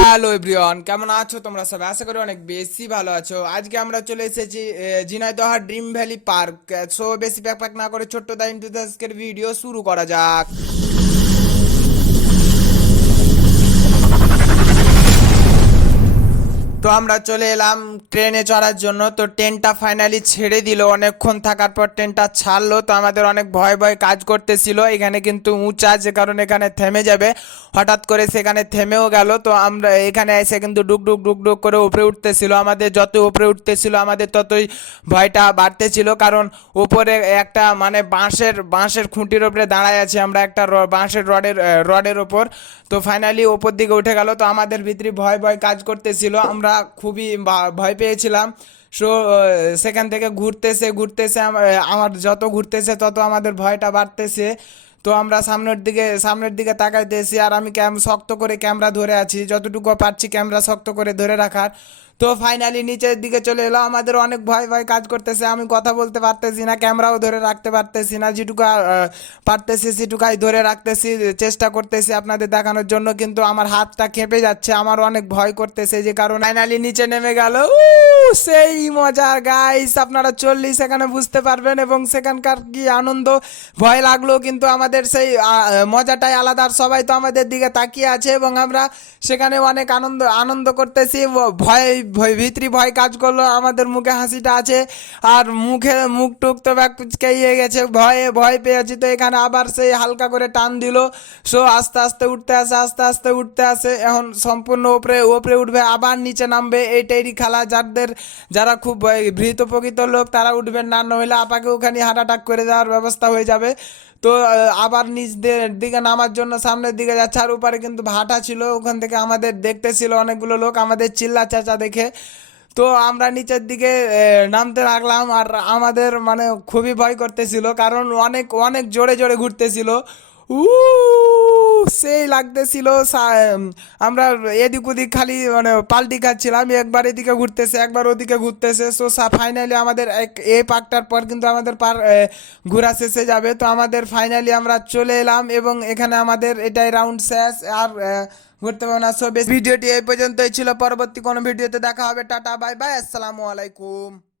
Hello everyone, কেমন আছো তোমরা সবাই? আশা করি অনেক বেশি ভালো আছো। আজকে আমরা চলে এসেছি Jhenaidah dream valley park. So বেশি প্যাক না করে ছোট্ট দা ইন্টু আজকের ভিডিও শুরু করা যাক। তো আমরা চলে এলাম ট্রেনে চড়ার জন্য। তো ট্রেনটা ফাইনালি ছেড়ে দিল, অনেকক্ষণ থাকার পর ট্রেনটা ছাড়লো। তো আমাদের অনেক ভয় ভয় কাজ করতেছিল। এখানে কিন্তু উঁচা, যে কারণে এখানে থেমে যাবে, হঠাৎ করে সেখানে থেমেও গেল। তো আমরা এখানে এসে কিন্তু ডুক ডুক ডুক ডুক করে উপরে উঠতেছিল। আমাদের যত উপরে উঠতেছিল আমাদের ততই ভয়টা বাড়তেছিল, কারণ উপরে একটা মানে বাঁশের খুঁটির উপরে দাঁড়ায় আছি আমরা, একটা বাঁশের রডের ওপর। তো ফাইনালি ওপর দিকে উঠে গেল। তো আমাদের ভিতরে ভয় ভয় কাজ করতেছিল, আমরা খুবই ভয় পেয়েছিলাম। সো সেখান থেকে ঘুরতেছে ঘুরতেছে আমার যত ঘুরতেছে তত আমাদের ভয়টা বাড়তেছে। তো আমরা সামনের দিকে তাকাইতেছি, আর আমি শক্ত করে ক্যামেরা ধরে আছি, যতটুকু পারছি ক্যামেরা শক্ত করে ধরে রাখার। তো ফাইনালি নিচের দিকে চলে এলো, আমাদের অনেক ভয় ভয় কাজ করতেছে, আমি কথা বলতে পারতেছি না, ক্যামেরাও ধরে রাখতে পারতেছি না, যেটুকু পারতেছি সেটুকাই ধরে রাখতেছি, চেষ্টা করতেছি আপনাদের দেখানোর জন্য, কিন্তু আমার হাতটা কেঁপে যাচ্ছে, আমার অনেক ভয় করতেছে, যে কারণ ফাইনালি নিচে নেমে গেল। সেই মজার গাইস, আপনারা চললেই সেখানে বুঝতে পারবেন, এবং সেখানকার কি আনন্দ। ভয় লাগলো কিন্তু আমাদের সেই মজাটাই আলাদা, আর সবাই তো আমাদের দিকে তাকিয়ে আছে, এবং আমরা সেখানে অনেক আনন্দ আনন্দ করতেছি। ভয় ভয় ভিতরি ভয় কাজ করলো, আমাদের মুখে হাসিটা আছে, আর মুখ টুক তো কুচকাইয়ে গেছে, ভয়ে ভয় পেয়েছি। তো এখানে আবার সেই হালকা করে টান দিল। সো আস্তে আস্তে উঠতে আসে, আস্তে আস্তে উঠতে আসে, এখন সম্পূর্ণ উপরে উপরে উঠবে, আবার নিচে নামবে। এইটাই খেলা, যারা খুব ভীত প্রকৃত লোক তারা উঠবেন, না নইলে আপাকে ওখানে হার্ট অ্যাটাক করে দেওয়ার ব্যবস্থা হয়ে যাবে। তো আবার দিকে নামার জন্য সামনের দিকে যাচ্ছে, আর উপরে কিন্তু ভাটা ছিল, ওখান থেকে আমাদের দেখতেছিল অনেকগুলো লোক, আমাদের চিল্লা চাচা দেখে। তো আমরা নিচের দিকে নামতে লাগলাম, আর আমাদের মানে খুবই ভয় করতেছিল, কারণ অনেক অনেক জোরে জোরে ঘুরতেছিল। উ সেই লাগতেছিল। আমরা এদিক ওদিক খালি মানে পাল্টি খাচ্ছিলাম, একবার এদিকে ঘুরতেছে একবার ওদিকে ঘুরতেছে। সো ফাইনালি আমাদের এই পার্কটার পর কিন্তু আমাদের ঘোরা শেষে যাবে। তো আমাদের ফাইনালি আমরা চলে এলাম, এবং এখানে আমাদের এটাই রাউন্ড শেষ, আর ঘুরতে পারবো না। সো বেশ ভিডিওটি এই পর্যন্তই ছিল, পরবর্তী কোনো ভিডিওতে দেখা হবে। টাটা বাই বাই, আসসালামু আলাইকুম।